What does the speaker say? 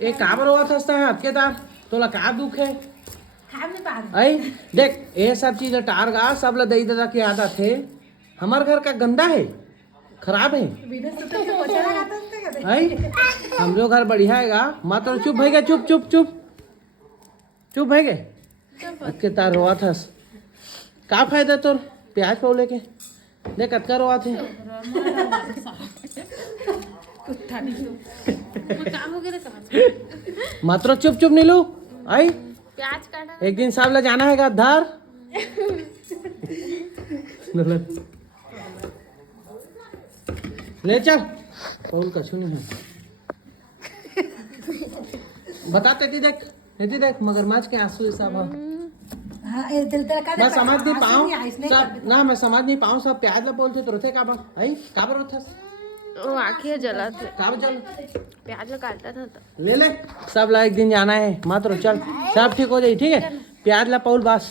ए का बरोबर असता है हत्केदार तोला का दुख है आई देख ये सब चीज टार गा सब ला दई दादा के आदत है हमार घर का गंदा है खराब है आई हमरो घर बढ़िया है मात्र चुप भैया चुप चुप चुप चुप भैया हत्केदार रोआ थस का फायदा तोर प्याज पाव लेके देख कतका रोआ थे मात्र चुप चुप नीलू आई प्याज काटा एक दिन साहब ला जाना है का धार ले चल पौल कछु नहीं है बताते थी देख मगरमच्छ के आंसू हिसाब मैं समझ नहीं पाऊँ सब ना मैं समझ नहीं पाऊँ सब प्याज ला बोलते तो रोते काबर आई काबर रोथस वो आँखें जला थे काबर जल प्याज काटता था तो ले सब ला एक दिन जाना है मात्र चल सब ठीक हो जाए ठीक है प्याज ला पौल बस